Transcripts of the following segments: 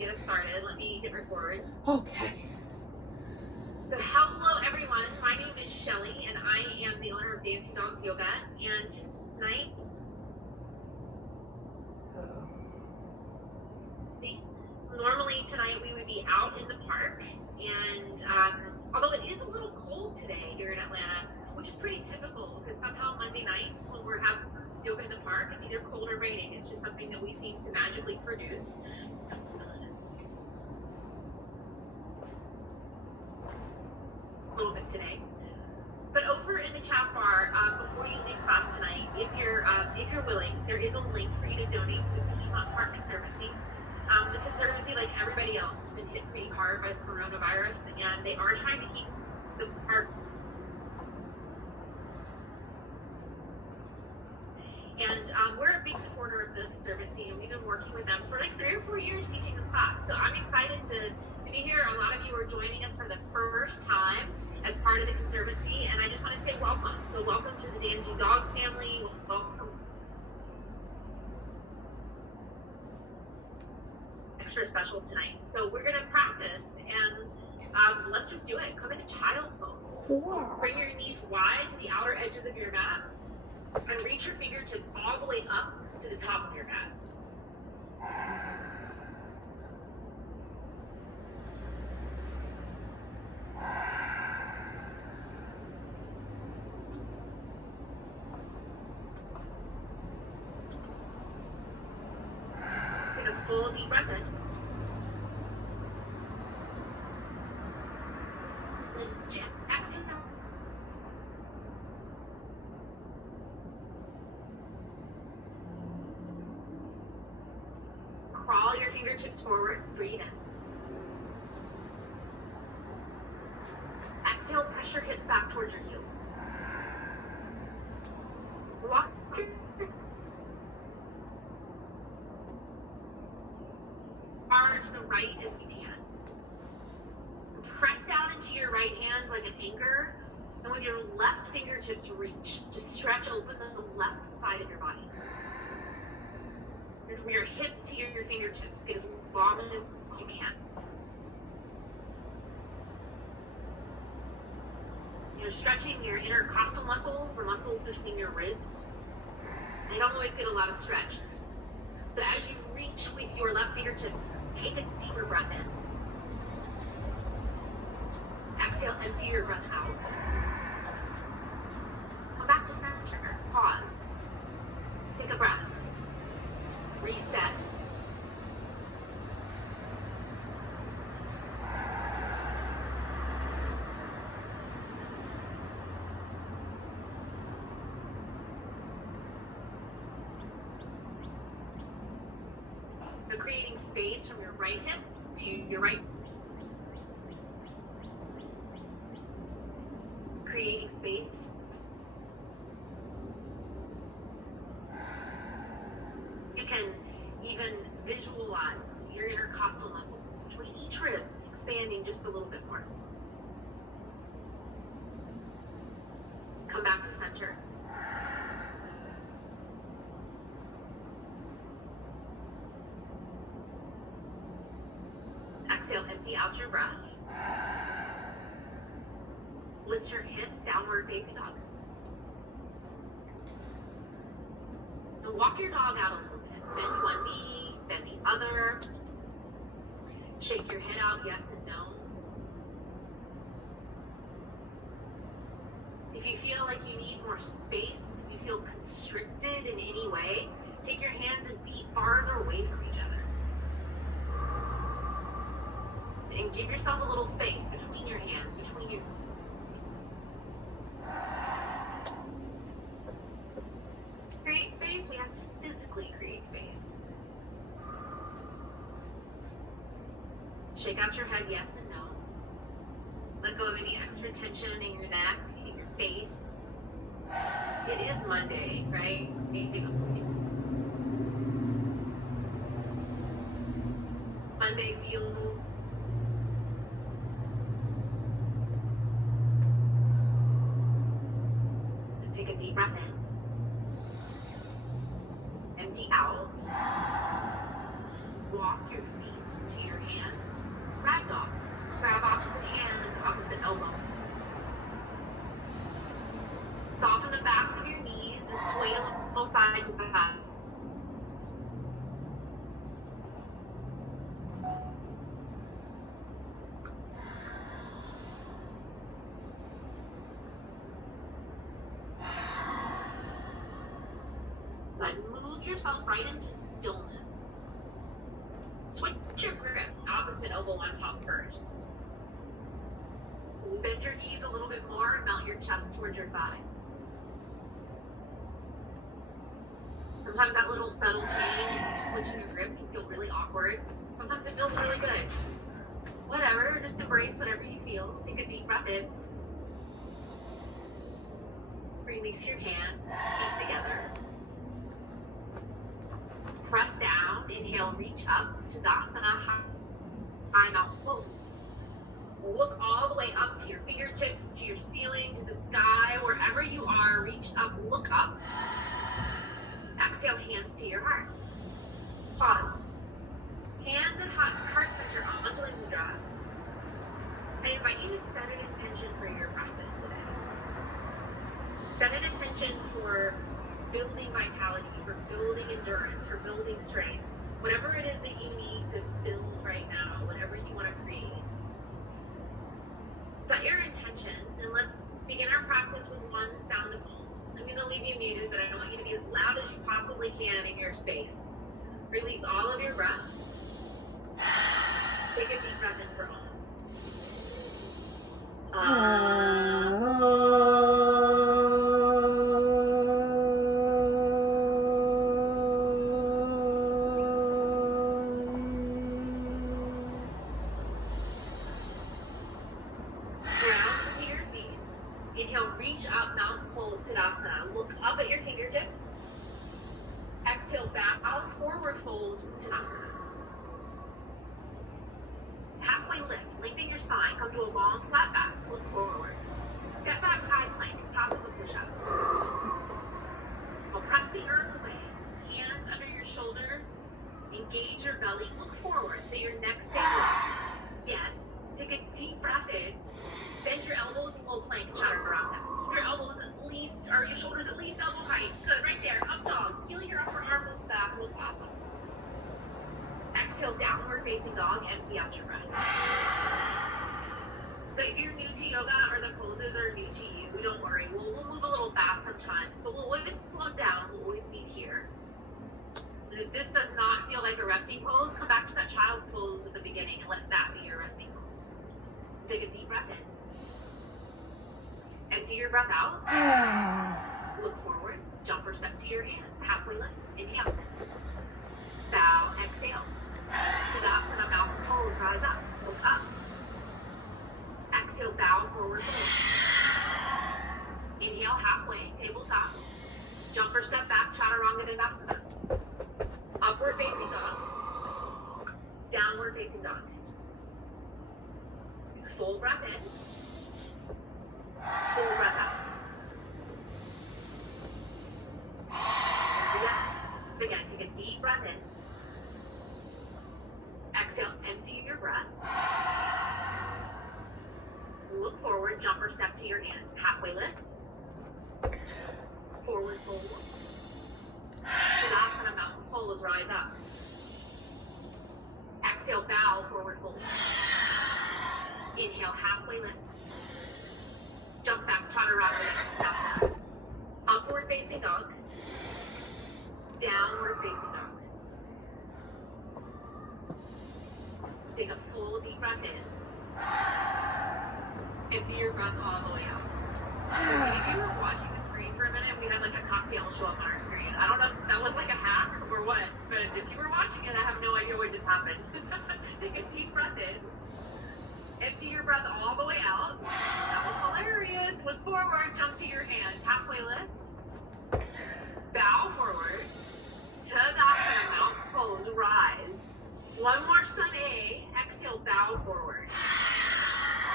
get us started. Let me hit record. Okay. So hello everyone, my name is Shelley and I am the owner of Dancing Dogs Yoga, and tonight, normally tonight we would be out in the park, and although it is a little cold today here in Atlanta, which is pretty typical because somehow Monday nights when we're having yoga in the park, it's either cold or raining. It's just something that we seem to magically produce. A little bit today. But over in the chat bar, before you leave class tonight, if you're willing, there is a link for you to donate to the Piedmont Park Conservancy. The Conservancy, like everybody else, has been hit pretty hard by the coronavirus, and they are trying to keep the park. And we're a big supporter of the Conservancy, and we've been working with them for like 3 or 4 years teaching this class. So I'm excited to be here. A lot of you are joining us for the first time as part of the Conservancy, and I just want to say welcome. So welcome to the Dancing Dogs family. Welcome. Extra special tonight. So we're gonna practice, and let's just do it. Come into child's pose. Bring your knees wide to the outer edges of your mat, and reach your fingertips all the way up to the top of your mat. Take a full deep breath in. Exhale. Crawl your fingertips forward, breathe in. Exhale, press your hips back towards your heels. Walk your arm to the right as you can. Press down into your right hand like an anchor, and with your left fingertips reach. Just stretch open the left side of your body. From your hip to your fingertips, get as long as you can. You're stretching your intercostal muscles, the muscles between your ribs. They don't always get a lot of stretch. So as you reach with your left fingertips, take a deeper breath in. Exhale, empty your breath out. Come back to center. Pause. Just take a breath. Reset. You're creating space from your right hip to your right. Creating space. You can even visualize your intercostal muscles between each rib expanding just a little bit more. Come back to center. Exhale, empty out your breath. Lift your hips, downward facing dog. And walk your dog out a little bit. Bend one knee, bend the other. Shake your head out, yes and no. If you feel like you need more space, if you feel constricted in any way, take your hands and feet farther away from each other. And give yourself a little space between your hands, between your create space, we have to physically create space. Shake out your head, yes and no. Let go of any extra tension in your neck, in your face. It is Monday, right? Monday feels take a deep breath in. Empty out. Walk walk your feet to your hands. Ragdoll. Grab opposite hand to opposite elbow. Soften the backs of your knees and sway a little side to side. Move yourself right into stillness. Switch your grip, opposite elbow on top first. Bend your knees a little bit more and melt your chest towards your thighs. Sometimes that little subtle change, if you're switching your grip, can feel really awkward. Sometimes it feels really good. Whatever, just embrace whatever you feel. Take a deep breath in. Release your hands, feet together. Press down, inhale, reach up, Tadasana, high mouth close. Look all the way up to your fingertips, to your ceiling, to the sky, wherever you are, reach up, look up. Exhale, hands to your heart. Pause. Hands and heart center onto the mudra. I invite you to set an intention for your practice today. Set an intention for building vitality, for building endurance, for building strength. Whatever it is that you need to build right now, whatever you want to create. Set your intention and let's begin our practice with one sound of home. I'm going to leave you muted, but I want you to be as loud as you possibly can in your space. Release all of your breath. Take a deep breath in for home. Ground to your feet. Inhale, reach up, mountain pose, Tadasana. Look up at your fingertips. Exhale, back out, forward fold, Uttanasana. Halfway lift, lengthen your spine, come to a long flat back, look forward. Step back, high plank, top of a push-up. I'll press the earth away, hands under your shoulders, engage your belly, look forward so your neck stays up. Yes, take a deep breath in, bend your elbows and low plank, chaturanga. Keep your elbows at least, or your shoulders at least elbow height. Good, right there, up dog. Heel your upper arm moves back, look up. Exhale, downward facing dog, empty out your breath. So if you're new to yoga or the poses are new to you, don't worry. We'll move a little fast sometimes, but we'll always slow down. We'll always be here. And if this does not feel like a resting pose, come back to that child's pose at the beginning and let that be your resting pose. Take a deep breath in. Empty your breath out. Look forward. Jump or step to your hands. Halfway lift. Inhale. Bow. Exhale. Tadasana, mountain pose. Rise up. Look up. Exhale. Bow forward. Inhale. Halfway. Tabletop. Jump or step back. Chaturanga Dandasana. Upward facing dog. Downward facing dog. Full breath in. Full breath out. Do that. Again, take a deep breath in. Exhale, empty your breath. Look forward, jump or step to your hands. Halfway lifts. Forward fold. Tadasana, mountain pose, rise up. Exhale, bow, forward fold. Inhale, halfway lift. Jump back, chaturanga. Upward facing dog. Downward facing dog. Take a full deep breath in. Empty your breath all the way out. If you were watching the screen for a minute, we had like a cocktail show up on our screen. I don't know if that was like a hack or what, but if you were watching it, I have no idea what just happened. Take a deep breath in. Empty your breath all the way out. That was hilarious. Look forward, jump to your hands. Halfway lift. Bow forward. Tadasana, mountain pose, rise. One more sun A. Exhale, bow forward.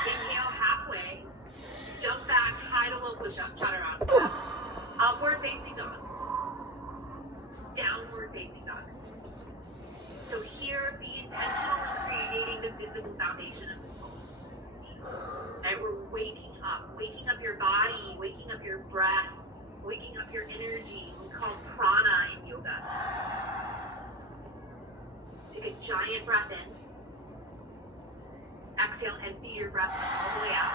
Inhale, halfway. Jump back, high to low push-up, chaturanga. Upward facing dog. Downward facing dog. So here, be intentional in creating the physical foundation of this pose. Right? We're waking up your body, waking up your breath, waking up your energy. We call prana in yoga. Take a giant breath in. Exhale, empty your breath all the way out.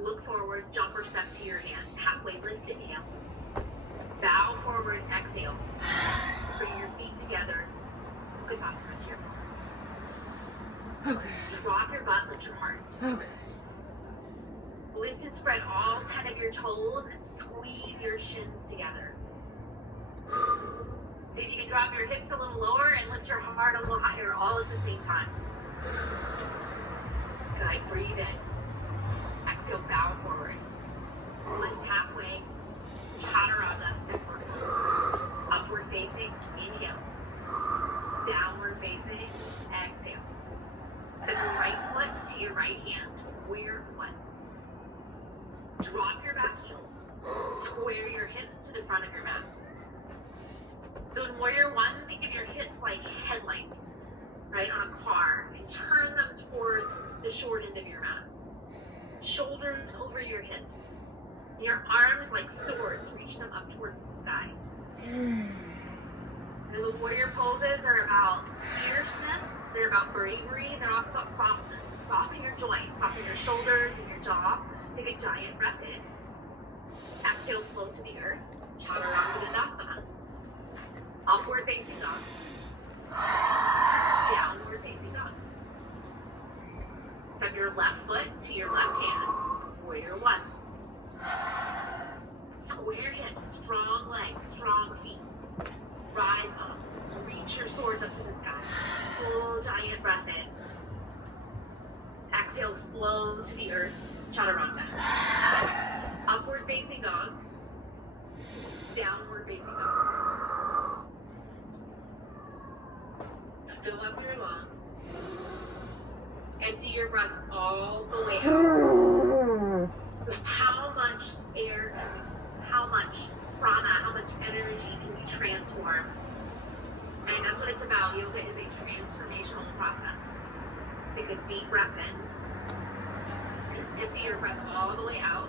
Look forward, jump or step to your hands. Halfway lift, inhale. Bow forward, exhale. Bring your feet together. Utkatasana, chair pose. Okay. Drop your butt, lift your heart. Okay. Lift and spread all 10 of your toes and squeeze your shins together. See if you can drop your hips a little lower and lift your heart a little higher all at the same time. Good, breathe in. Exhale, bow forward. Lift halfway. Chaturanga, step forward. Upward facing, inhale. Downward facing, exhale. Step your right foot to your right hand, warrior one. Drop your back heel. Square your hips to the front of your mat. So in warrior one, think of your hips like headlights, right, on a car, and turn them towards the short end of your mat. Shoulders over your hips. And your arms like swords, reach them up towards the sky. And the warrior poses are about fierceness, they're about bravery, they're also about softness. So soften your joints, soften your shoulders and your jaw. Take a giant breath in. Exhale, flow to the earth. Chaturanga Dandasana. Upward facing dog. Downward facing dog. Step your left foot to your left hand. Warrior one. Square hips, strong legs, strong feet. Rise up. Reach your swords up to the sky. Full giant breath in. Exhale, flow to the earth. Chaturanga. Upward facing dog. Downward facing dog. Fill up your lungs. Empty your breath all the way out. How much air, how much prana, how much energy can you transform? And that's what it's about. Yoga is a transformational process. Take a deep breath in. Empty your breath all the way out.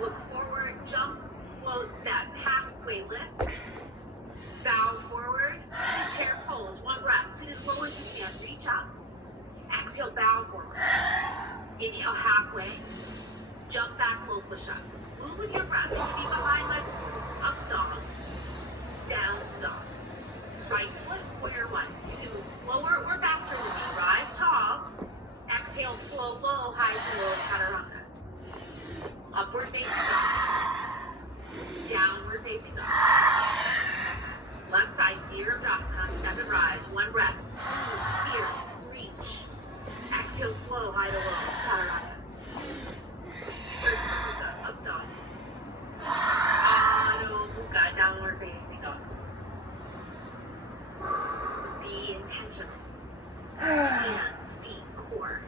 Look forward, jump, float, step, halfway lift. Bow forward, chair pose, one breath. Sit as low as you can, reach up. Exhale, bow forward. Inhale halfway. Jump back, low push up. Move with your breath. Feet behind my toes. Up dog. Down dog. Right foot, warrior one. You can move slower or faster with me. Rise tall. Exhale, flow low, high to low, chaturanga. Upward facing dog. Downward facing dog. Left side, virabhadrasana, step and rise. One breath, smooth, fierce, reach. Exhale, flow, high to low, chaturanga. Up dog. Adho Mukha, downward facing dog. Be intentional. Hands, feet, core.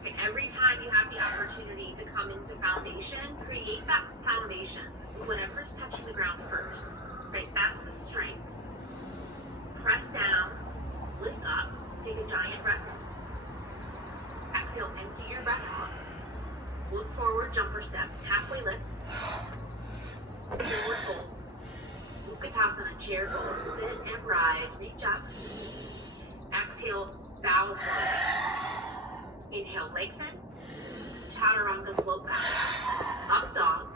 Okay, every time you have the opportunity to come into foundation, create that foundation. Whatever's touching the ground first. Right? That's the strength. Press down, lift up, take a giant breath in. Exhale, empty your breath out. Look forward, jump or step. Halfway lift. Forward fold. Utkatasana, chair pose. Sit and rise. Reach up. Exhale, bow forward. Inhale, lengthen. Chaturanga, float back. Up dog.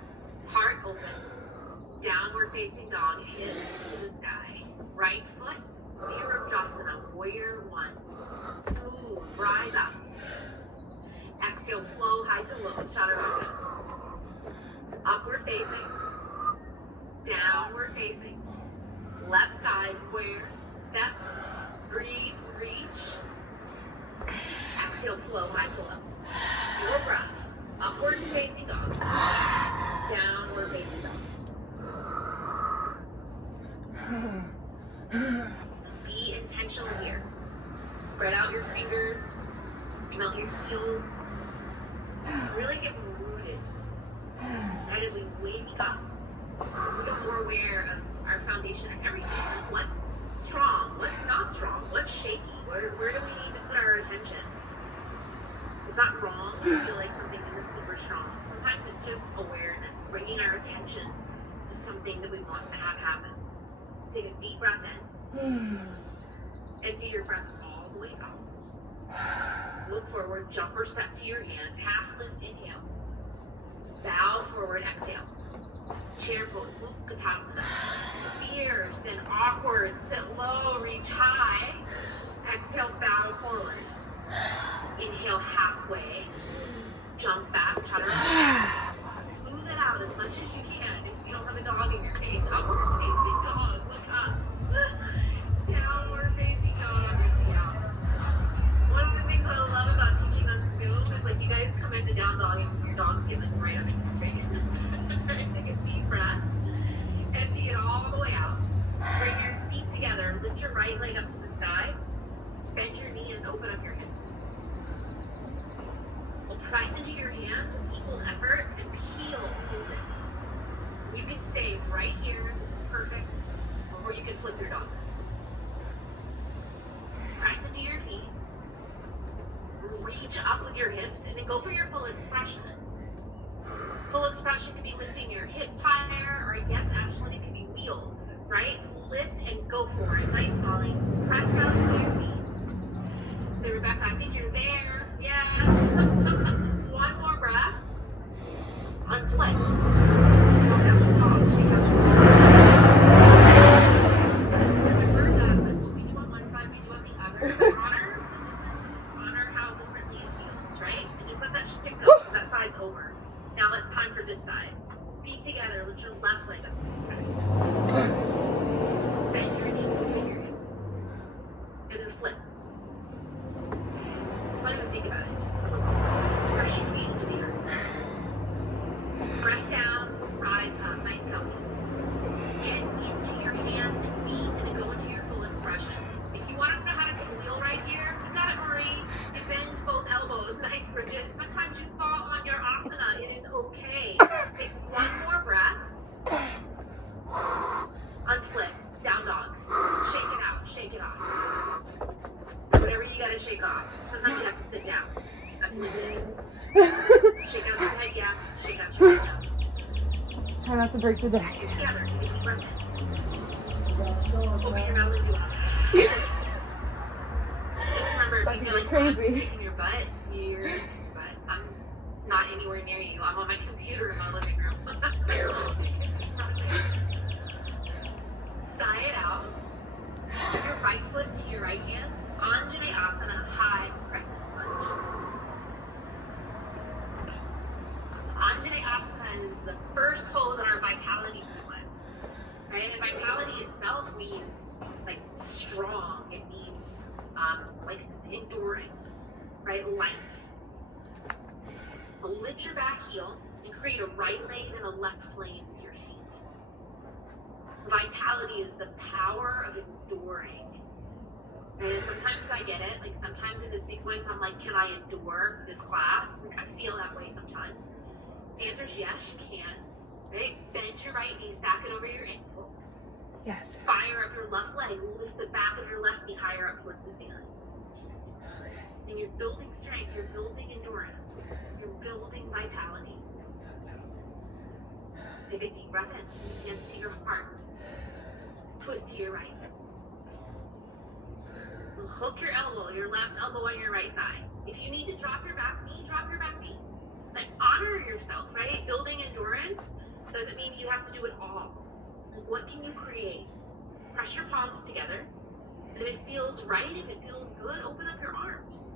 Heart open. Downward facing dog. Hips to the sky. Right foot. Virabhadrasana, warrior one. Smooth. Rise up. Exhale, flow high to low. Chaturanga. Upward facing. Downward facing. Left side, warrior. Step. Breathe, reach. Exhale, flow high to low. Your breath. Upward facing dog. Downward facing dog. Be intentional here. Spread out your fingers. Melt your heels. Really get rooted. Right as we wake up, we get more aware of our foundation of everything. Like what's strong, what's not strong, what's shaky, where do we need to put our attention? It's not wrong to feel like something isn't super strong. Sometimes it's just awareness, bringing our attention to something that we want to have happen. Take a deep breath in. Empty your breath all the way out. Look forward, jump or step to your hands, half lift, inhale. Bow forward, exhale. Chair pose, Utkatasana. Fierce and awkward, sit low, reach high. Exhale, bow forward. Inhale halfway. Jump back, chaturanga. Smooth it out as much as you can. If you don't have a dog in your face, upward facing dog, look up. Downward facing dog, down. One of the things I love about teaching on Zoom is like you guys come into down dog and your dog's getting right up in your face. Take a deep breath. Empty it all the way out. Bring your feet together. Lift your right leg up to the sky. Bend your knee and open up your hip. We'll press into your hands with equal effort and peel open. You can stay right here. This is perfect. Or you can flip your dog. Press into your feet. Reach up with your hips and then go for your full expression. Full expression could be lifting your hips higher, or yes, Ashley, it could be wheel, right? Lift and go for it. Nice, Molly. Press down with your feet. So Rebecca, I think you're there. Yes. One more breath. Unflip. Go down to dog. Shake out your remember that what we do on one side, we do on the other. Honor how differently it feels, right? And just let that shit go because that side's over. Now it's time for this side. Feet together, lift your left leg up to the sky. Bend your knee, open your hip. And then flip. Don't even think about it, just flip. Press your feet into the earth. Press down, rise up, nice Kelsey. Get into your hands and feet and then go into your full expression. If you want to know how to take a wheel right here, you got it, Marie. You bend both elbows, nice, Bridget. Sometimes you fall on your asana, it is okay. Take one more breath. Unflip, down dog. Shake it out, shake it off. Whatever you gotta shake off. Sometimes you have to sit down. That's limiting. Shake out your head, yes. Shake out your head, no. Try not to break the deck. Get together, take a deep breath in. Open your mouth and do it. Just remember, if you feel like crazy. in your butt, I'm not anywhere near you. I'm on my computer in my living room. Sigh it out. Put your right foot to your right hand. Anjaneyasana, high crescent lunge. Anjaneyasana is the first pose in our vitality sequence. Right? And vitality itself means like strong. It means like endurance, right? Life. Lift your back heel and create a right lane and a left lane with your feet. Vitality is the power of enduring. And sometimes I get it, like sometimes in the sequence I'm like, can I endure this class? Like I feel that way sometimes. The answer is yes, you can. Right? Bend your right knee, stack it over your ankle. Yes. Fire up your left leg, lift the back of your left knee higher up towards the ceiling. And you're building strength, you're building endurance, you're building vitality. Take a deep breath in, hands to your heart. Twist to your right. And hook your elbow, your left elbow on your right thigh. If you need to drop your back knee, drop your back knee. Like honor yourself, right? Building endurance doesn't mean you have to do it all. Like, what can you create? Press your palms together. And if it feels right, if it feels good, open up your arms.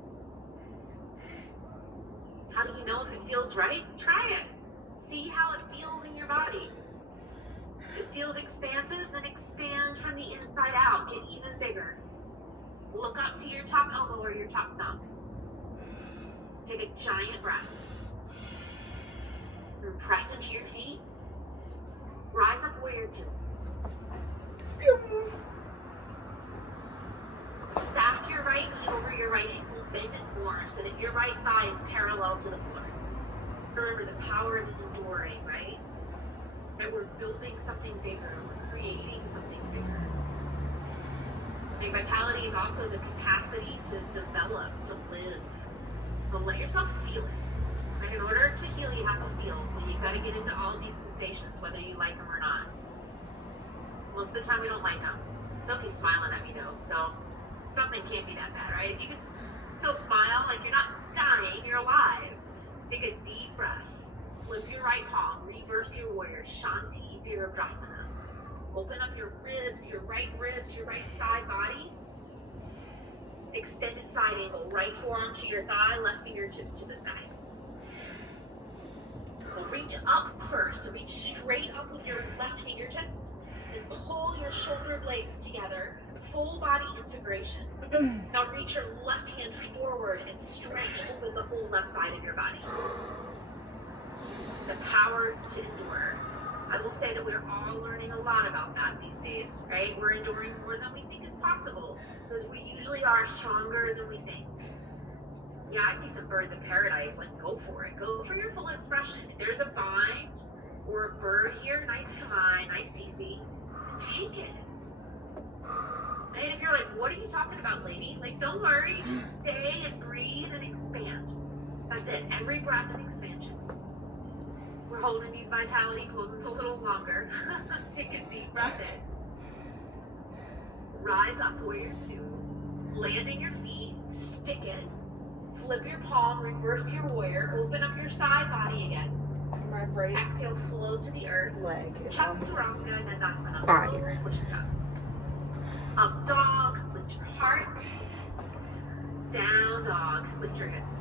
How do you know if it feels right? Try it. See how it feels in your body. If it feels expansive, then expand from the inside out. Get even bigger. Look up to your top elbow or your top thumb. Take a giant breath. And press into your feet. Rise up, warrior two. Stack your right knee over your right ankle. Bend it more so that your right thigh is parallel to the floor. Remember the power of the enduring, right? Right? We're building something bigger. We're creating something bigger. Like vitality is also the capacity to develop, to live. But let yourself feel it. Right? In order to heal, you have to feel. So you've got to get into all of these sensations, whether you like them or not. Most of the time we don't like them. Sophie's smiling at me though, so something can't be that bad, right? If you can still smile, like you're not dying, you're alive. Take a deep breath. Flip your right palm, reverse your warrior, Shanti, Virabhadrasana. Open up your ribs, your right side body. Extended side angle, right forearm to your thigh, left fingertips to the sky. We'll reach up first, so reach straight up with your left fingertips and pull your shoulder blades together, full body integration. Now reach your left hand forward and stretch open the whole left side of your body. The power to endure. I will say that we're all learning a lot about that these days, right? We're enduring more than we think is possible because we usually are stronger than we think. Yeah, I see some birds of paradise, like go for it. Go for your full expression. If there's a bind or a bird here, nice kamai, nice CC, take it. And if you're like, what are you talking about, lady? Like, don't worry, just stay and breathe and expand. That's it, every breath and expansion. We're holding these vitality poses a little longer. Take a deep breath in. Rise up, warrior two. Landing your feet, stick it. Flip your palm, reverse your warrior. Open up your side body again. My right Exhale, flow to the earth. leg is on Chaturanga Dandasana. fire. Push it up. Up dog, lift your heart. Down dog, lift your hips.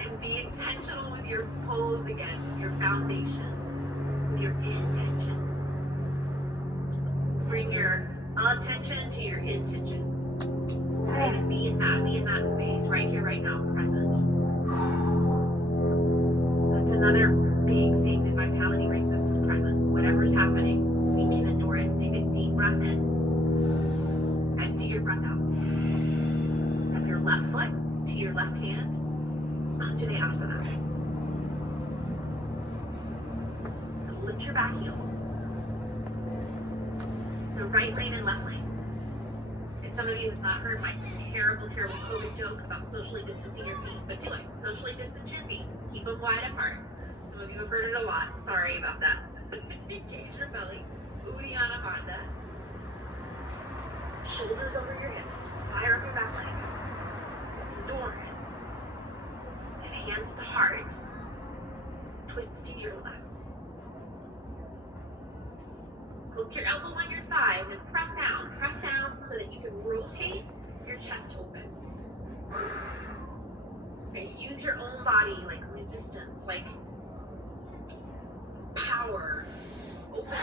And be intentional with your pose again, with your foundation, with your intention. Bring your attention to your intention. Right? Be in that space, right here, right now, present. That's another big thing that vitality brings us is present. Whatever's happening, we can endure it. Take a deep breath in. Empty your breath out. Step your left foot to your left hand. Anjaneyasana. And lift your back heel. So right lane and left lane. And some of you have not heard my terrible COVID joke about socially distancing your feet, but do it. Socially distance your feet. Keep them wide apart. Some of you have heard it a lot. Sorry about that. Engage your belly. Uddiyana Bandha. Shoulders over your hips. Fire up your back leg. Endurance. And hands to heart. Twist to your left. Hook your elbow on your thigh and then press down. Press down so that you can rotate your chest open. And use your own body like resistance, like power. Open up.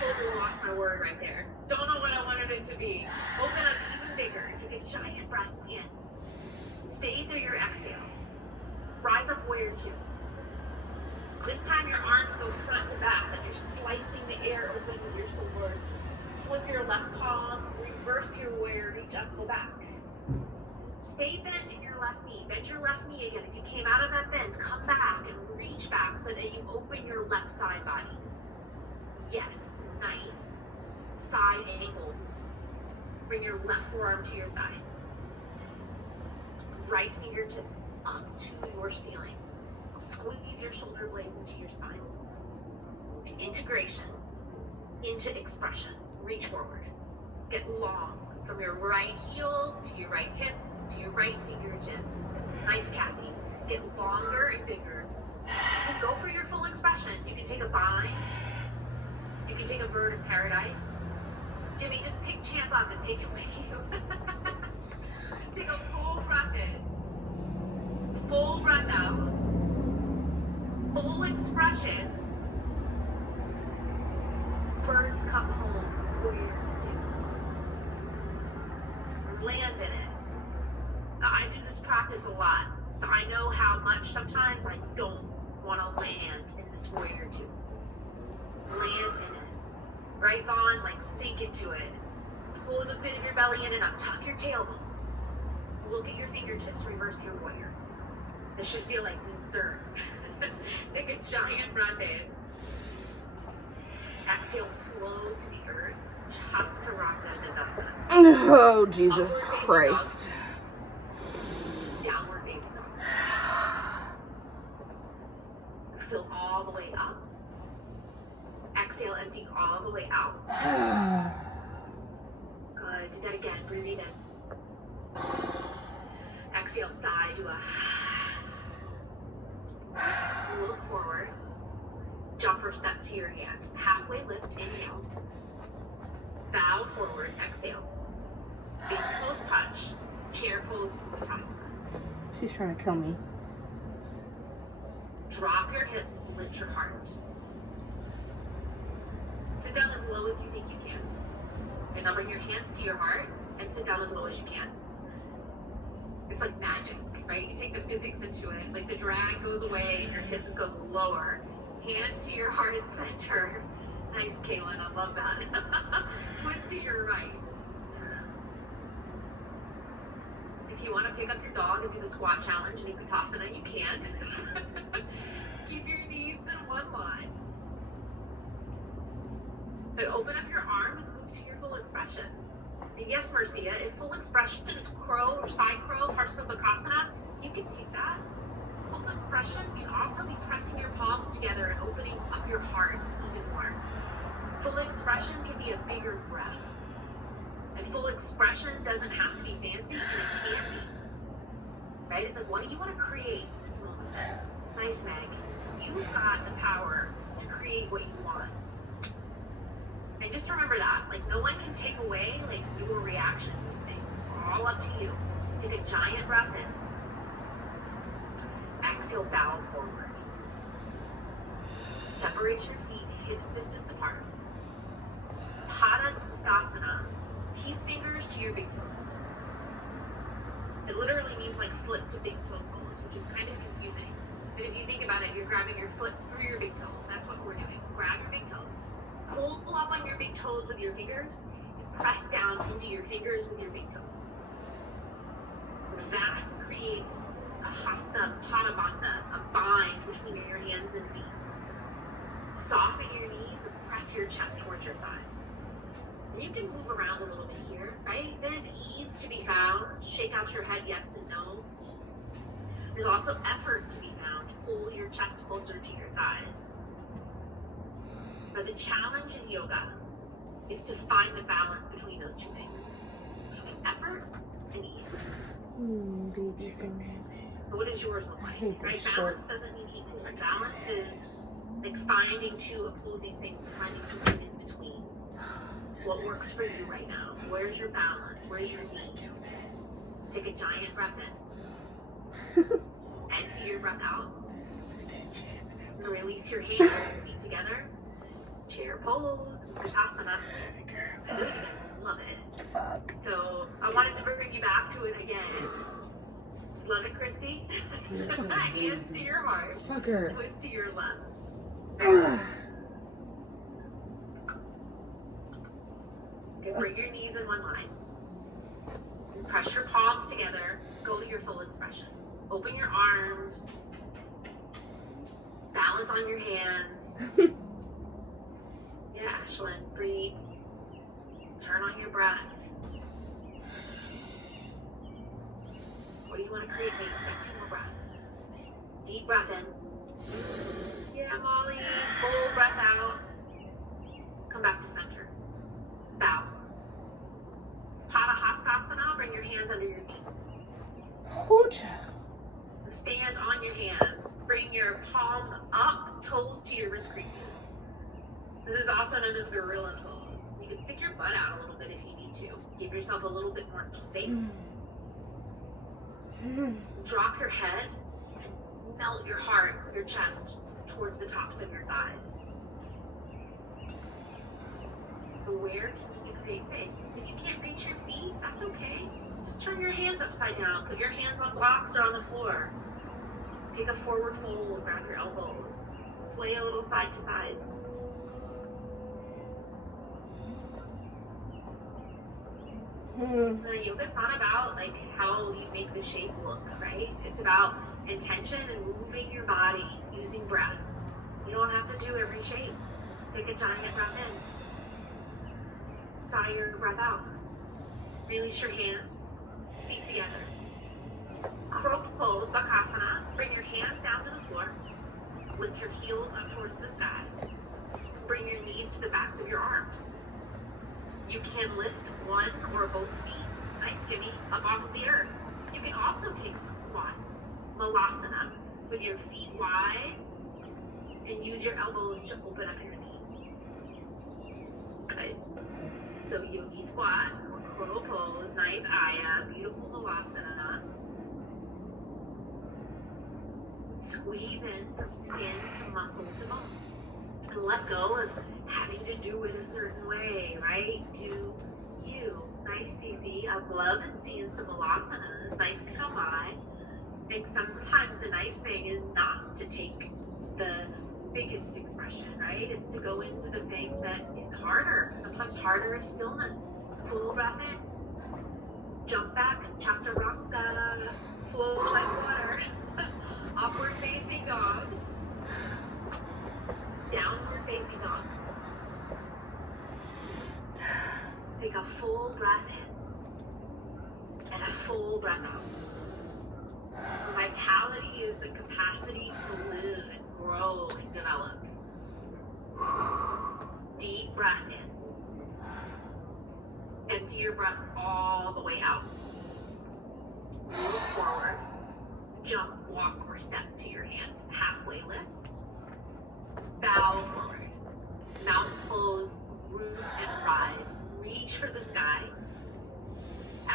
Totally lost my word right there. Don't know what I wanted it to be. Open up even bigger. Take a giant breath in. Stay through your exhale. Rise up, warrior two. This time your arms go front to back, and you're slicing the air open with your swords. Flip your left palm, reverse your warrior, reach up, go back. Stay bent in your left knee. Bend your left knee again. If you came out of that bend, come back and reach back so that you open your left side body. Yes, nice. Side angle. Bring your left forearm to your thigh. Right fingertips up to your ceiling. Squeeze your shoulder blades into your spine. And integration into expression. Reach forward. Get long from your right heel to your right hip to your right fingertip. Nice Kathy. Get longer and bigger. And go for your full expression. You can take a bind. You can take a bird of paradise. Jimmy, just pick Champ up and take it with you. Take a full breath in. Full breath out. Full expression. Birds come home. Warrior two. Land in it. Now, I do this practice a lot, so I know how much sometimes I don't want to land in this warrior two. Land in it. Right, Vaughn? Like sink into it. Pull the pit of your belly in and up. Tuck your tailbone. Look at your fingertips. Reverse your warrior. This should feel like dessert. Take a giant breath in. Exhale, flow to the earth. Chaturanga Dandasana. Oh, Jesus Christ. Downward facing dog. Fill all the way up. Exhale, empty all the way out. Good. Do that again. Breathe in. Exhale, sigh. Do a. Look forward. Jumper step to your hands. Halfway lift. Inhale. Bow forward. Exhale. Big toes touch. Chair pose. Uttanasana. She's trying to kill me. Drop your hips. Lift your heart. Sit down as low as you think you can. And now bring your hands to your heart and sit down as low as you can. It's like magic, right? You take the physics into it. Like the drag goes away and your hips go lower. Hands to your heart and center. Nice, Kaylin. I love that. Twist to your right. If you want to pick up your dog and do the squat challenge and Uttanasana, you can. Keep your knees in one line. But open up your arms, move to your full expression. And yes, Marcia, if full expression is crow or side crow, Parshvabhakasana, you can take that. Full expression can also be pressing your palms together and opening up your heart even more. Full expression can be a bigger breath. And full expression doesn't have to be fancy, and it can be. Right? It's like, what do you want to create in this moment? Nice, Meg. You've got the power to create what you want. And just remember that, like, no one can take away, like, your reaction to things. It's all up to you. Take a giant breath in. Exhale, bow forward. Separate your feet, hips distance apart. Pada Ustasana. Peace fingers to your big toes. It literally means like foot to big toe pose, which is kind of confusing. But if you think about it, you're grabbing your foot through your big toe. That's what we're doing. Grab your big toes. Pull up on your big toes with your fingers and press down into your fingers with your big toes. That creates a hasta padabandha, a bind between your hands and feet. Soften your knees and press your chest towards your thighs. And you can move around a little bit here, right? There's ease to be found. Shake out your head yes and no. There's also effort to be found. Pull your chest closer to your thighs. But the challenge in yoga is to find the balance between those two things, between effort and ease. But what does yours look like? Right? Balance doesn't mean equal. Balance is like finding two opposing things, finding something in between. What works for you right now? Where's your balance? Where's your need? Take a giant breath in. Empty your breath out. And release your hands, feet together. Chair pose, Uttanasana. Love it. Fuck. So I wanted to bring you back to it again. Love it, Christy. Hands to your heart. Fuck her. Twist to your left. Okay, bring your knees in one line. And press your palms together. Go to your full expression. Open your arms. Balance on your hands. Yeah, Ashlyn, breathe. Turn on your breath. What do you want to create? Maybe like 2 more breaths. Deep breath in. Yeah, Molly. Full breath out. Come back to center. Bow. Padahastasana. Bring your hands under your feet. Hoocha. Stand on your hands. Bring your palms up, toes to your wrist creases. This is also known as gorilla pose. You can stick your butt out a little bit if you need to. Give yourself a little bit more space. Drop your head and melt your heart, your chest, towards the tops of your thighs. So where can you create space? If you can't reach your feet, that's okay. Just turn your hands upside down. Put your hands on blocks or on the floor. Take a forward fold, grab your elbows. Sway a little side to side. Yoga's not about like how you make the shape look, right? It's about intention and moving your body using breath. You don't have to do every shape. Take a giant breath in. Sigh your breath out. Release your hands, feet together. Crow pose, Bakasana. Bring your hands down to the floor. Lift your heels up towards the sky. Bring your knees to the backs of your arms. You can lift one or both feet, nice Jimmy, up off of the earth. You can also take squat, Malasana, with your feet wide and use your elbows to open up your knees. Good. So yogi squat or crow pose, nice Aya, beautiful Malasana. Squeeze in from skin to muscle to bone. And let go of having to do it a certain way, right? Do you. Nice, Cece. I'm loving seeing some Malasanas. Nice Kamai. I think sometimes the nice thing is not to take the biggest expression, right? It's to go into the thing that is harder. Sometimes harder is stillness. Full breath in. Jump back. Chaturanga. Flow like water. Upward facing dog. Downward facing dog. Take a full breath in and a full breath out. Vitality is the capacity to live and grow and develop. Deep breath in. Empty your breath all the way out. Move forward. Jump, walk, or step to your hands. Halfway lift. Bow forward. Mouth close, root and rise. Reach for the sky.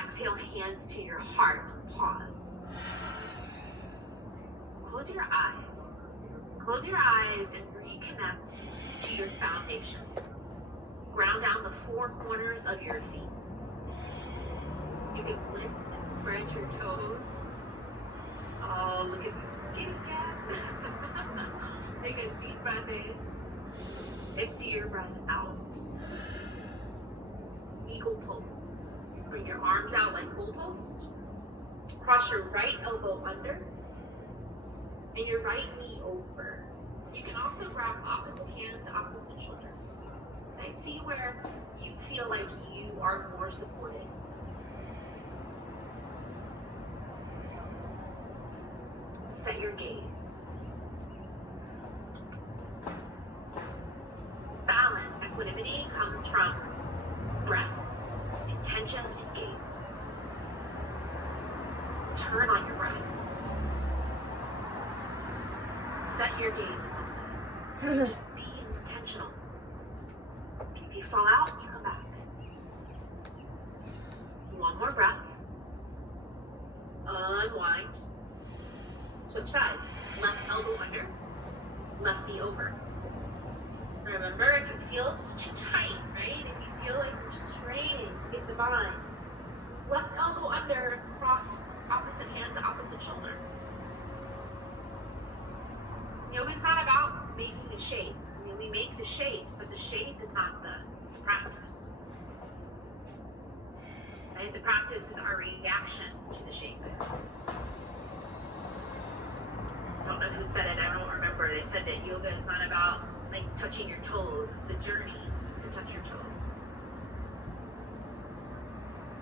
Exhale, hands to your heart. Pause. Close your eyes. Close your eyes and reconnect to your foundation. Ground down the four corners of your feet. You can lift and spread your toes. Oh, look at these kitty cats. Take a deep breath in. Empty your breath out. Eagle pose. Bring your arms out like goalposts. Cross your right elbow under and your right knee over. You can also grab opposite hand to opposite shoulder. And see where you feel like you are more supported. Set your gaze. Balance, equanimity comes from breath, intention, and gaze. Turn on your breath. Set your gaze in one place. Just be intentional. If you fall out, you come back. One more breath. Unwind. Switch sides. Left elbow under, left knee over. Remember, it can feel too tight, right? If you feel like you're straining to get the bind. Left elbow under, cross opposite hand to opposite shoulder. Yoga's not about making a shape. I mean, we make the shapes, but the shape is not the practice. Right? The practice is our reaction to the shape. I don't know who said it, I don't remember. They said that yoga is not about like touching your toes, it's the journey to touch your toes.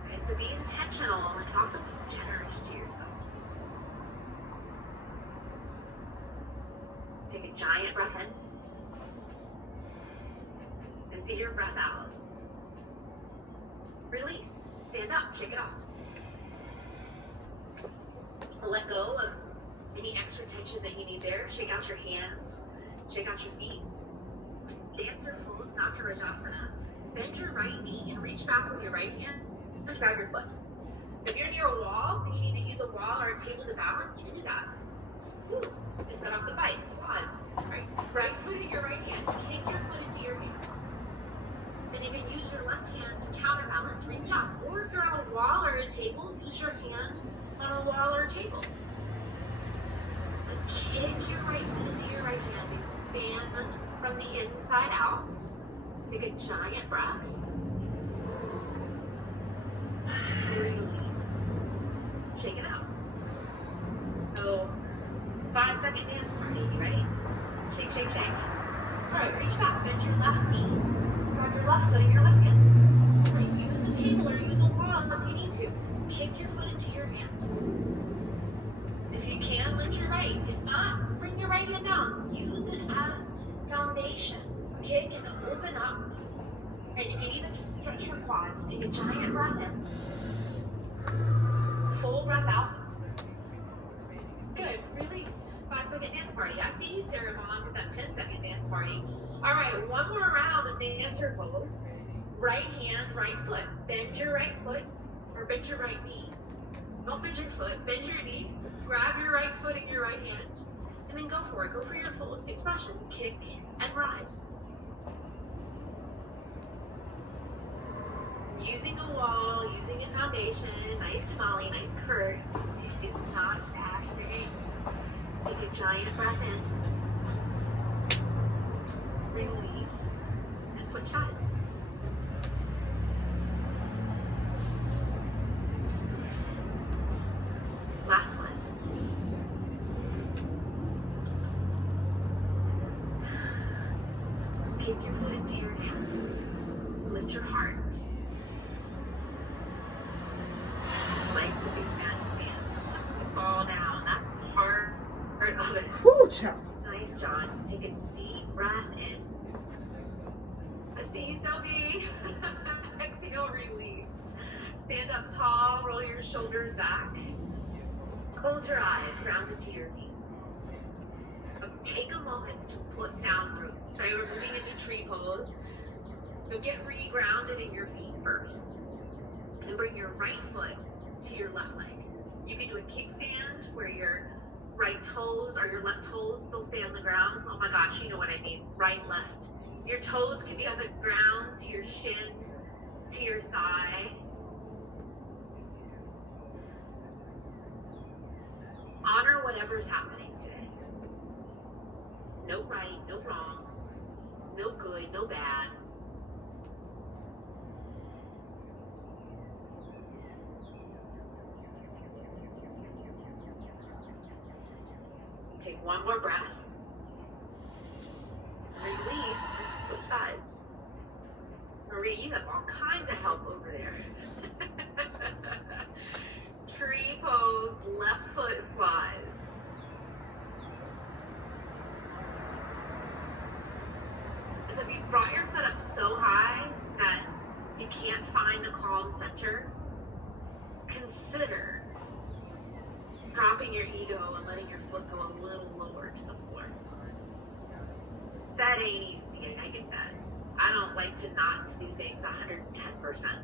Right? So be intentional and also be generous to yourself. Take a giant breath in. Empty your breath out. Release. Stand up, shake it off. Let go of any extra tension that you need there. Shake out your hands. Shake out your feet. Dancer pose, Natarajasana. Bend your right knee and reach back with your right hand and grab your foot. If you're near a wall and you need to use a wall or a table to balance, you can do that. Woo. Just got off the bike. Quads. Right foot in your right hand. Kick your foot into your hand. Then you can use your left hand to counterbalance, reach up. Or if you're on a wall or a table, use your hand on a wall or a table. Kick your right foot into your right hand. Expand from the inside out. Take a giant breath. Release. Shake it out. So, 5-second dance party, right? Shake, shake, shake. All right, reach back. Bend your left knee. Grab your left foot in your left hand. All right, use a table or use a wall if you need to. Kick your foot into your hand. If you can, lift your right. If not, bring your right hand down. Use it as foundation. Kick and open up. And you can even just stretch your quads. Take a giant breath in. Full breath out. Good. Release. 5-second dance party. I see you, Sarah Vaughn, with that 10-second dance party. All right, one more round of dancer pose. Right hand, right foot. Bend your right foot or bend your right knee. Don't bend your foot. Bend your knee. Grab your right foot in your right hand. And then go for it. Go for your fullest expression. Kick and rise. Using a wall, using a foundation, nice tamale, nice Kurt. It's not ashing. Take a giant breath in. Release. And switch sides. Last one. Kick your foot into your hand. Lift your heart. Legs a big magic dance. Sometimes we fall down. That's part of it. Whew, child. Nice, John. Take a deep breath in. I see you, Sophie. Exhale, release. Stand up tall. Roll your shoulders back. Close your eyes. Ground into your feet. Take a moment to put down roots. Right, we're moving into tree pose. You'll get re-grounded in your feet first. And bring your right foot to your left leg. You can do a kickstand where your right toes or your left toes still stay on the ground. Oh my gosh, you know what I mean. Right, left. Your toes can be on the ground to your shin, to your thigh. Honor whatever's happening today. No right, no wrong, no good, no bad. Take one more breath. Release and switch sides. Marie, you have all kinds of help over there. Tree pose, left foot flies. And so if you've brought your foot up so high that you can't find the calm center, consider dropping your ego and letting your foot go a little lower to the floor. That ain't easy, I get that. I don't like to not do things 110%.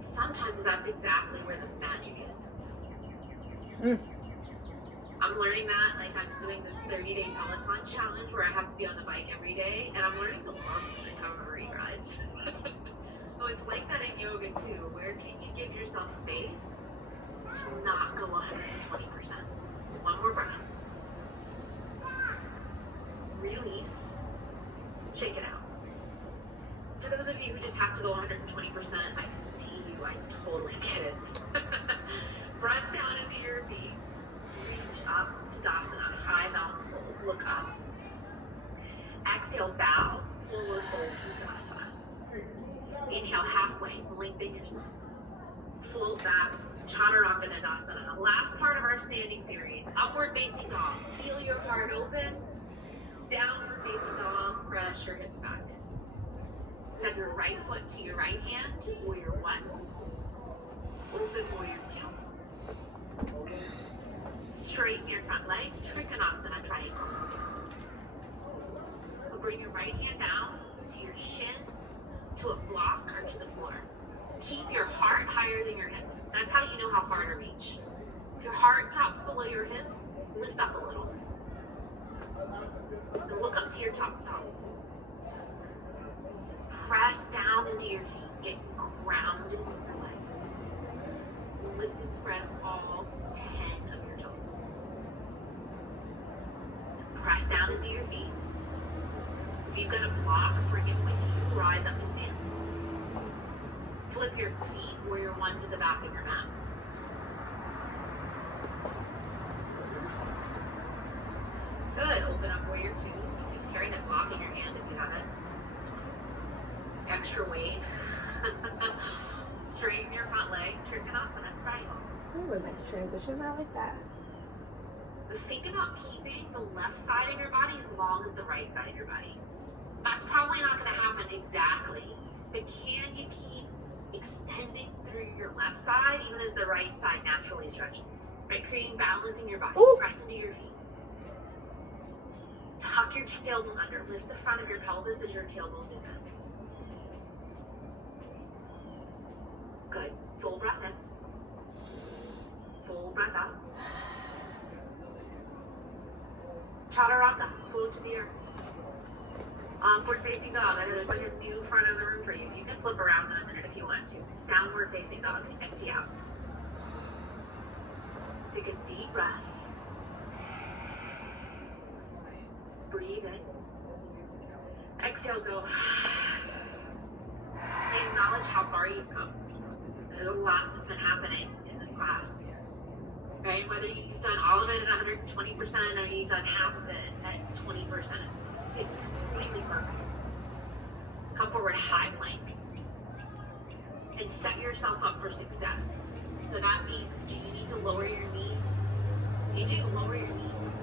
Sometimes that's exactly where the magic is. I'm learning that, like I'm doing this 30-day Peloton challenge where I have to be on the bike every day, and I'm learning to love recovery rides. Oh, it's like that in yoga too. Where can you give yourself space to not go 120%? One more breath. Release. Shake it out. For those of you who just have to go 120%, I see you. I totally get it. Press down into your feet. Reach up to Tadasana, high mountain pose. Look up. Exhale, bow. Forward fold into Uttanasana. Inhale halfway. Lengthen your spine. Float back. Chaturanga Dandasana. Last part of our standing series. Upward facing dog. Feel your heart open. Downward facing dog. Press your hips back. Step your right foot to your right hand. Warrior 1. Open warrior 2. Straighten your front leg. Trikonasana triangle. We'll bring your right hand down to your shin, to a block, or to the floor. Keep your heart higher than your hips. That's how you know how far to reach. If your heart drops below your hips, lift up a little. And look up to your top dog. Press down into your feet. Get grounded in your legs. Lift and spread all 10 of your toes. Press down into your feet. If you've got a block, bring it with you. Rise up to stand. Flip your feet, warrior 1, to the back of your mat. Good. open up warrior two. Just carry that block in your hand if you have it. Extra weight. Straighten your front leg. Trikonasana, triangle. Ooh, a nice transition. I like that. Think about keeping the left side of your body as long as the right side of your body. That's probably not going to happen exactly, but can you keep extending through your left side even as the right side naturally stretches? Right? Creating balance in your body. Ooh. Press into your feet. Tuck your tailbone under. Lift the front of your pelvis as your tailbone descends. Good. Full breath in. Full breath out. Chaturanga, float to the earth. Upward facing dog. I know there's like a new front of the room for you. You can flip around in a minute if you want to. Downward facing dog. Empty out. Take a deep breath. Breathe in. Exhale, go. Acknowledge how far you've come. There's a lot that's been happening in this class. Right? Whether you've done all of it at 120% or you've done half of it at 20%. It's completely perfect. Come forward, high plank. And set yourself up for success. So that means, do you need to lower your knees? You need to lower your knees.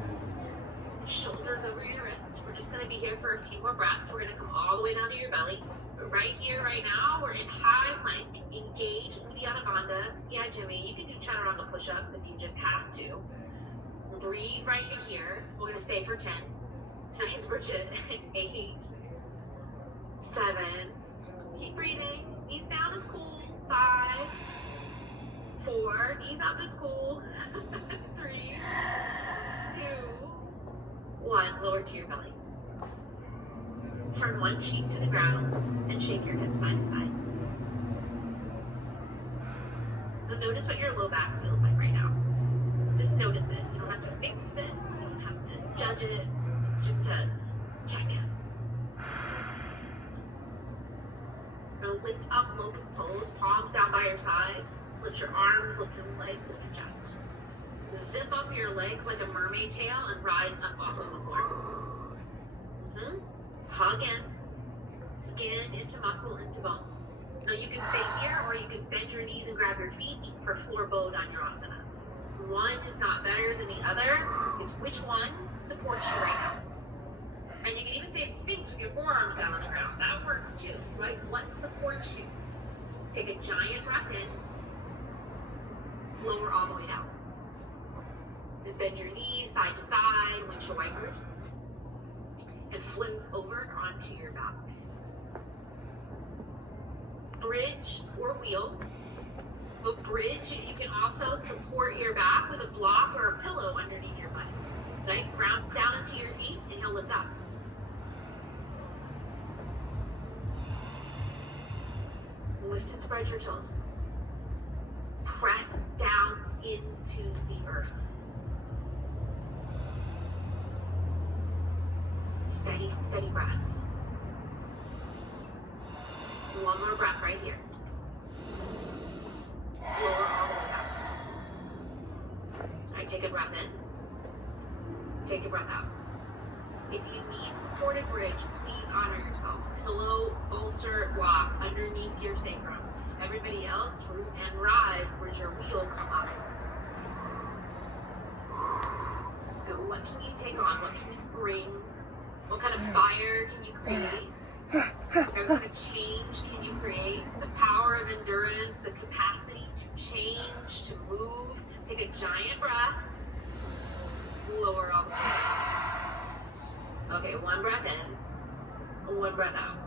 Shoulders over your wrists. We're just going to be here for a few more breaths. We're going to come all the way down to your belly. But right here, right now, we're in high plank. Engage Uddiyana Bandha. Yeah, Jimmy, you can do chaturanga push-ups if you just have to. Breathe right here. We're going to stay for 10. Nice, Bridget. 8, 7. Keep breathing. Knees down is cool. 5, 4. Knees up is cool. 3, 2, 1. Lower to your belly. Turn one cheek to the ground and shake your hips side to side. Now notice what your low back feels like right now. Just notice it. You don't have to fix it. You don't have to judge it. It's just to check in. Now lift up locust pose, palms down by your sides. Lift your arms, lift your legs, lift your chest. Zip up your legs like a mermaid tail and rise up off of the floor. Hug in. Skin into muscle into bone. Now you can stay here or you can bend your knees and grab your feet for floor bow Dhanurasana. One is not better than the other. It's which one supports you right now. And you can even say it's Sphinx with your forearms down on the ground. That works too, right? What supports you? Take a giant breath in. Lower all the way down. Then bend your knees side to side, windshield wipers. And flip over onto your back. Bridge or wheel. But bridge, you can also support your back with a block or a pillow underneath your butt. Okay? Ground down into your feet and you'll lift up. Lift and spread your toes. Press down into the earth. Steady breath. One more breath right here. Lower all the way down. All right, take a breath in. Take a breath out. If you need supported bridge, please honor yourself. Pillow, bolster, block underneath your sacrum. Everybody else, root and rise, bridge your wheel, come up. Good. What can you take on? What can you bring? What kind of fire can you create? What kind of change can you create? The power of endurance, the capacity to change, to move. Take a giant breath. Lower all the way. Okay, one breath in, one breath out.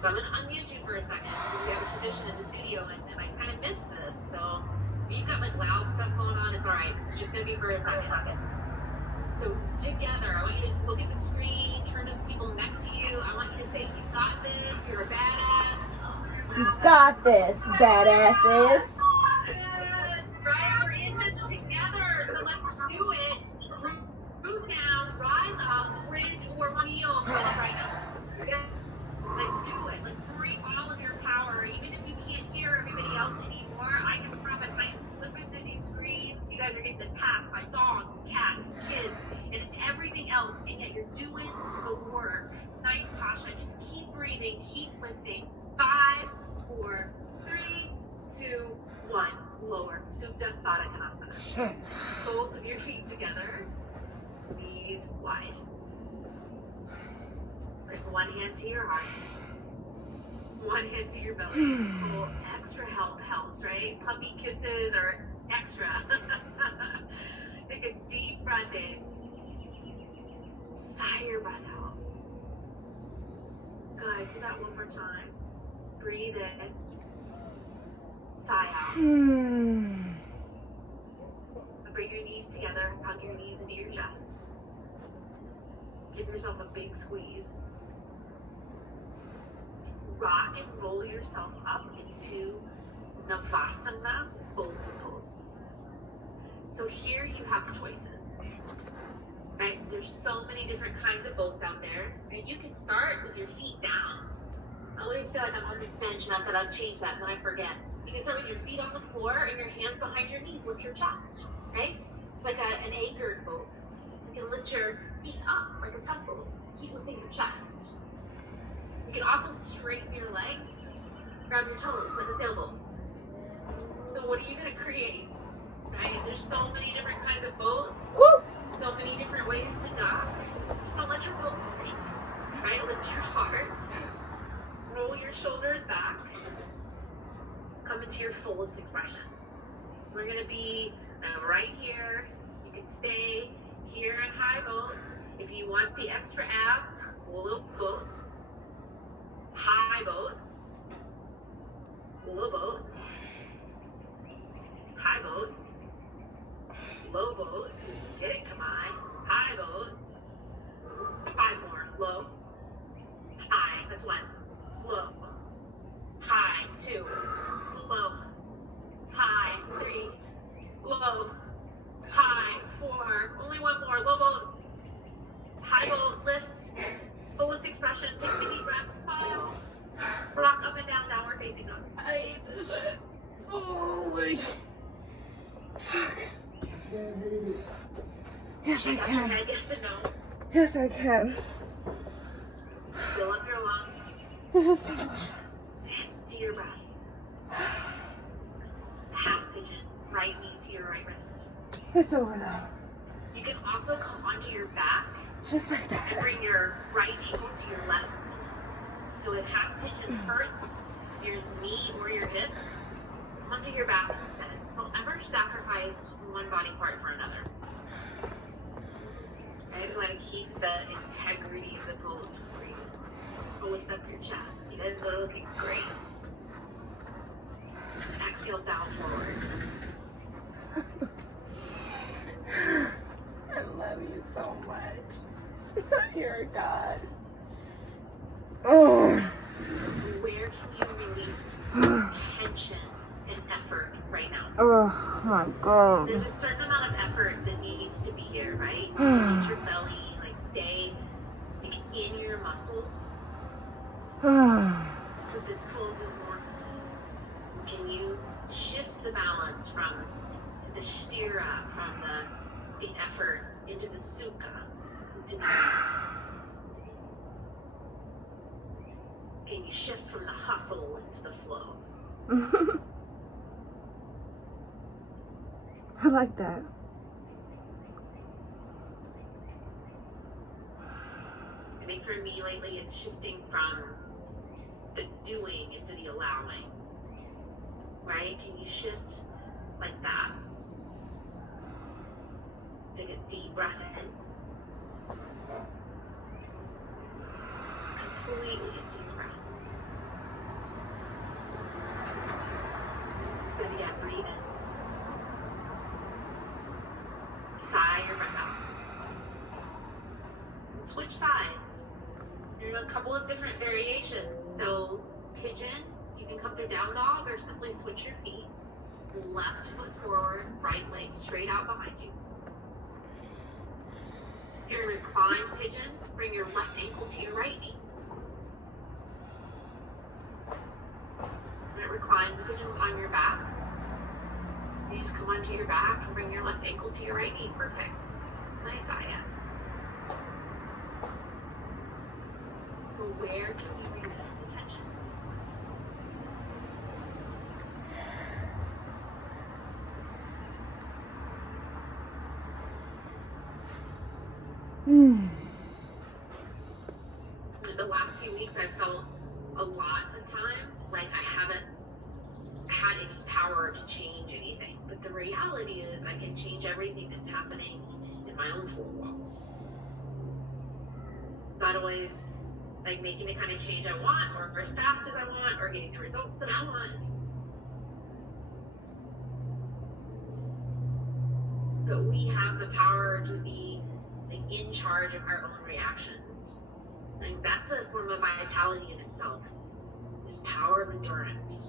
So I'm going to unmute you for a second because we have a tradition in the studio and I kind of miss this. So if you've got like loud stuff going on, it's all right. It's just going to be for a second. So together, I want you to just look at the screen, turn to the people next to you. I want you to say, you got this, you're a badass. You got this, badasses. Yes, right, we're in this together. So let's do it. Root down, rise up, bridge or wheel. Come up right now. Okay? Like do it. Like bring all of your power. Even if you can't hear everybody else anymore, I can promise I am flipping through these screens. You guys are getting attacked by dogs and cats and kids and everything else. else, and yet you're doing the work. Nice, Tasha. Just keep breathing, keep lifting. 5, 4, 3, 2, 1. Lower. Supta Baddha Konasana. Soles of your feet together. Knees wide. Bring one hand to your heart. One hand to your belly. A little extra help helps, right? Puppy kisses are extra. Take a deep breath in. Sigh your breath out. Good. Do that one more time. Breathe in. Sigh out. And bring your knees together. Hug your knees into your chest. Give yourself a big squeeze. Rock and roll yourself up into Navasana boat pose. So here you have choices, right? There's so many different kinds of boats out there, and you can start with your feet down. I always feel like I'm on this bench and I've got to change that, and then I forget. You can start with your feet on the floor and your hands behind your knees. Lift your chest, right? It's like an anchored boat. You can lift your feet up like a tugboat. Keep lifting your chest. You can also straighten your legs, grab your toes like a sailboat. So what are you going to create? Right? There's so many different kinds of boats, so many different ways to dock. Just don't let your boat sink. Right? Lift your heart, roll your shoulders back, come into your fullest expression. We're going to be right here. You can stay here in high boat. If you want the extra abs, low boat. High boat, low boat, high boat, low boat, get it, come on, high boat, 5 more, low, high, that's 1, low, high, 2, low, high, 3, low, high, 4, only 1 more, low boat, high boat, lift, fullest expression, take a deep breath, smile, rock up and down, downward facing dog. I hate this shit. Oh my. Fuck. Yes, I can. Head, yes and no. Yes, I can. Fill up your lungs. This is so much. Empty your breath. Half pigeon, right knee to your right wrist. It's over though. You can also come onto your back. Just like that. And bring your right ankle to your left. So if half pigeon hurts your knee or your hip, come onto your back instead. Don't ever sacrifice one body part for another. I want to keep the integrity of the pose for you. Go lift up your chest. You guys are looking great. Exhale, bow forward. I love you so much. You're a god. Oh. Where can you release tension and effort right now? Oh my god. There's a certain amount of effort that needs to be here, right? Let your belly stay in your muscles. But this pose is more ease. Can you shift the balance from the sthira, from the effort, into the sukha, into the ease? Can you shift from the hustle into the flow? I like that. I think for me lately it's shifting from the doing into the allowing. Right? Can you shift like that? Take a deep breath in. Completely empty breath. Good, again, breathe in. Sigh your breath out. And switch sides. There are a couple of different variations. So, pigeon, you can come through down dog or simply switch your feet. Left foot forward, right leg straight out behind you. If you're in reclined pigeon, bring your left ankle to your right knee. Recline, the pigeon's on your back. You just come onto your back and bring your left ankle to your right knee. Perfect. Nice, Aya. where can we release the tension? In the last few weeks, I've felt a lot of times like I haven't had any power to change anything. But the reality is I can change everything that's happening in my own four walls. Not always like making the kind of change I want or as fast as I want or getting the results that I want. But we have the power to be like in charge of our own reactions. And that's a form of vitality in itself. This power of endurance.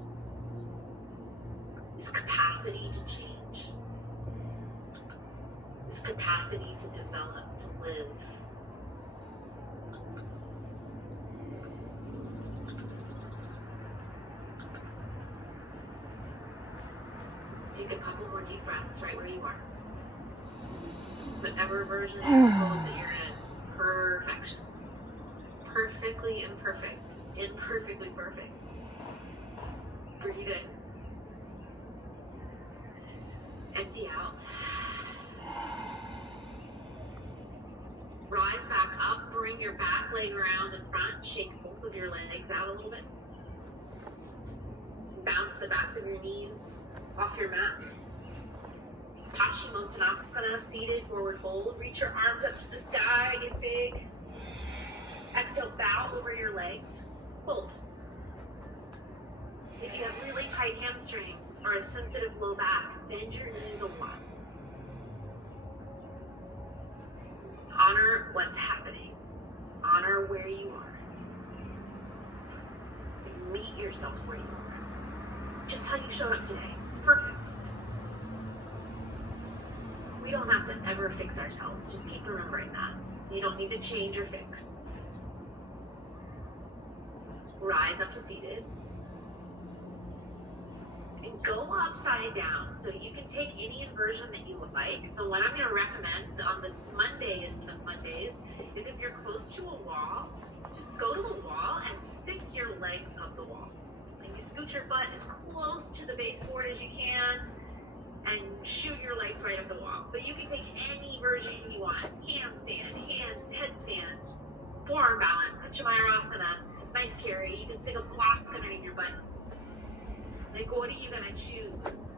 This capacity to change. This capacity to develop, to live. Take a couple more deep breaths right where you are. Whatever version of pose that you're in, perfection. Perfectly imperfect. Imperfectly perfect. Breathe in. Empty out. Rise back up, bring your back leg around in front, shake both of your legs out a little bit. Bounce the backs of your knees off your mat. Paschimottanasana, seated forward fold. Reach your arms up to the sky, get big. Exhale, bow over your legs. Fold. If you have really tight hamstrings or a sensitive low back, bend your knees a lot. Honor what's happening. Honor where you are. Meet yourself where you are. Just how you showed up today. It's perfect. We don't have to ever fix ourselves. Just keep remembering that. You don't need to change or fix. Rise up to seated. And go upside down. So you can take any inversion that you would like. The one I'm going to recommend on this Mondays is if you're close to a wall, just go to the wall and stick your legs up the wall. Like you scoot your butt as close to the baseboard as you can and shoot your legs right up the wall. But you can take any version you want. Handstand, headstand, forearm balance, Paschimottanasana, nice carry. You can stick a block underneath your butt. Like, what are you gonna choose?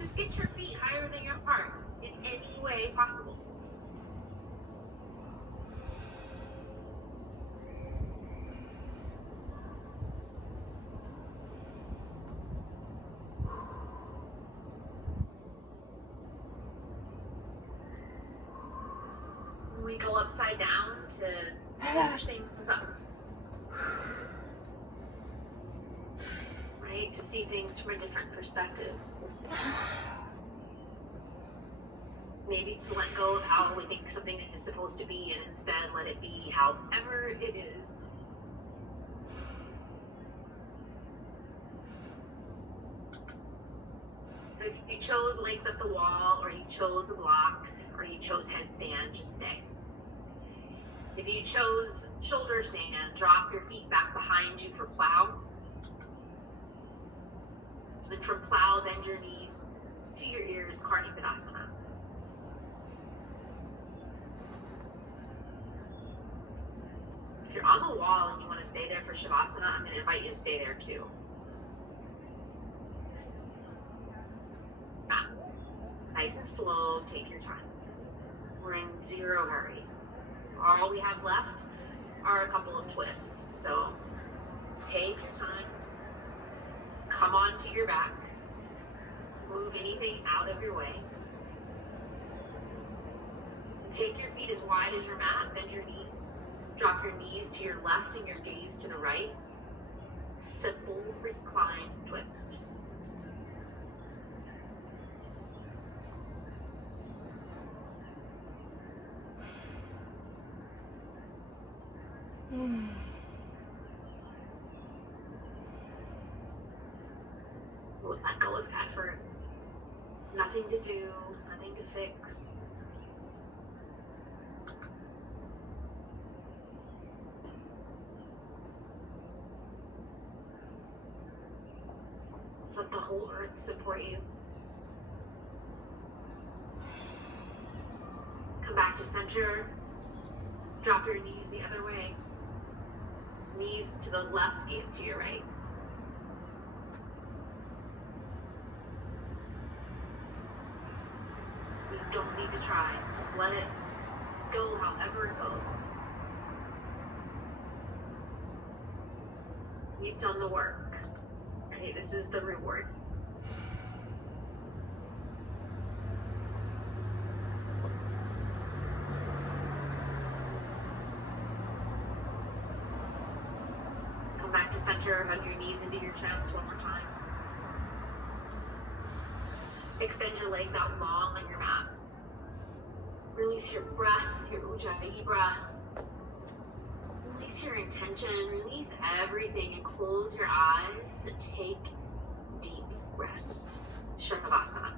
Just get your feet higher than your heart in any way possible. We go upside down to finish things up. Right? To see things from a different perspective. Maybe to let go of how we think something is supposed to be and instead let it be however it is. So if you chose legs up the wall, or you chose a block, or you chose headstand, just stay. If you chose shoulder stand, drop your feet back behind you for plow. And from plow, bend your knees to your ears, Karnipadasana. If you're on the wall and you want to stay there for Shavasana, I'm going to invite you to stay there too. Nice and slow, take your time. We're in zero hurry. All we have left are a couple of twists. So take your time. Come onto your back. Move anything out of your way. Take your feet as wide as your mat. Bend your knees. Drop your knees to your left and your gaze to the right. Simple reclined twist. Let go of effort. Nothing to do, nothing to fix. Just let the whole earth support you. Come back to center. Drop your knees the other way. Knees to the left, gaze to your right. You don't need to try. Just let it go however it goes. You've done the work. Right? This is the reward. Come back to center, hug your knees into your chest one more time. Extend your legs out long on your mat. Release your breath, your ujjayi breath. Release your intention, release everything, and close your eyes and take deep rest. Shavasana.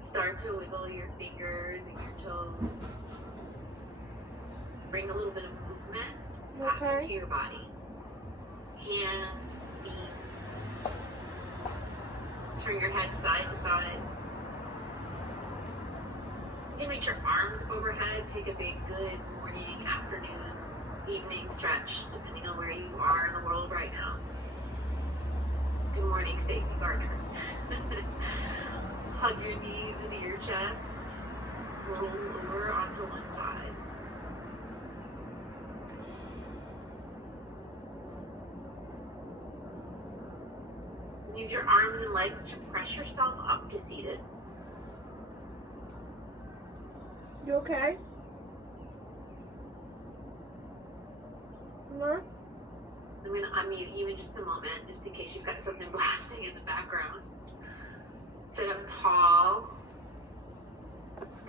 Start to wiggle your fingers and your toes. Bring a little bit of movement back into your body. Hands, feet. Turn your head side to side. You can reach your arms overhead. Take a big, good morning, afternoon, evening stretch, depending on where you are in the world right now. Good morning, Stacy Gardner. Hug your knees into your chest. Roll over onto one side. Use your arms and legs to press yourself up to seated. You okay? No? I'm going to unmute you in just a moment, just in case you've got something blasting in the background. Sit up tall.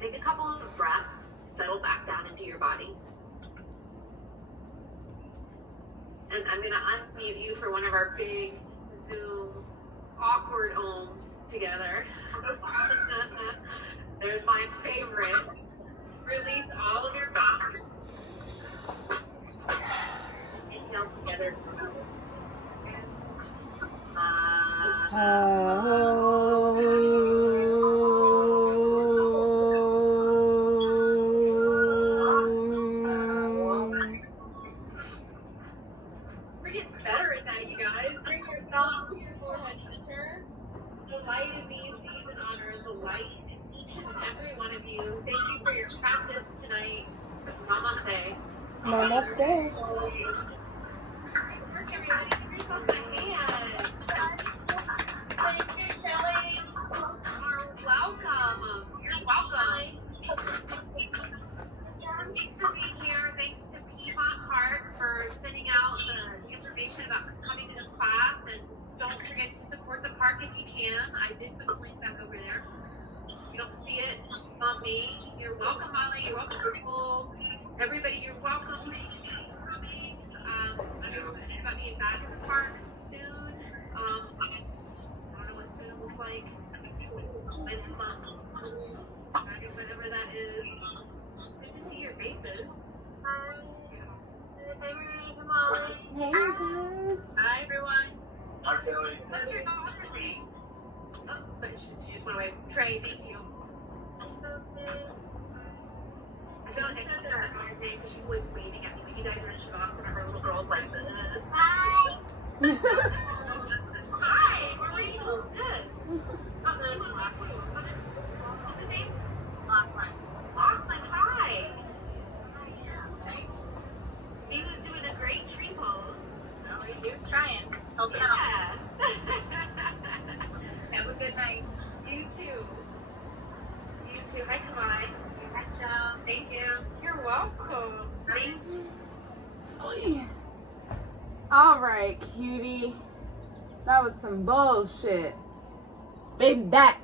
Take a couple of breaths to settle back down into your body. And I'm going to unmute you for one of our big Zoom awkward ohms together. They're my favorite. Release all of your back. Inhale together. We're getting better at that, you guys. Bring your thumbs to your forehead center. The light in me sees and honors the light in each and every one of you. Thank you for your practice tonight. Namaste. Namaste. Work, everybody. Give yourself a hand. Thank you, Shelley. You're welcome. You're welcome. Thanks for being here. Thanks to Piedmont Park for sending out the information about coming to this class. And don't forget to support the park if you can. I did put the link back over there. If you don't see it, on me. You're welcome, Molly. You're welcome, Nicole. Everybody, you're welcome. Thank you for coming. I'm about being back in the park soon. I don't know what soon. We'll like with mom, whatever that is. Good to see your faces. Hi. Hey, Molly. Hey, guys. Hi, everyone. Hi, Shelley. What's your daughter's name? Oh, but she just went away. Trey, thank you. I feel like I know her daughter's name because she's always waving at me when you guys are in Shavasana. Her little girl's like this. Hi. Hi, Marie. Who's this? Oh, she was last one. What's his name? Lachlan. Lachlan, hi. He was doing a great tree pose. He was trying. Helping out. Have a good night. You too. You too. Hi, Kamai. Hi, Shell. Thank you. You're welcome. Thank you. Oy. All right, cutie. That was some bullshit. Baby back.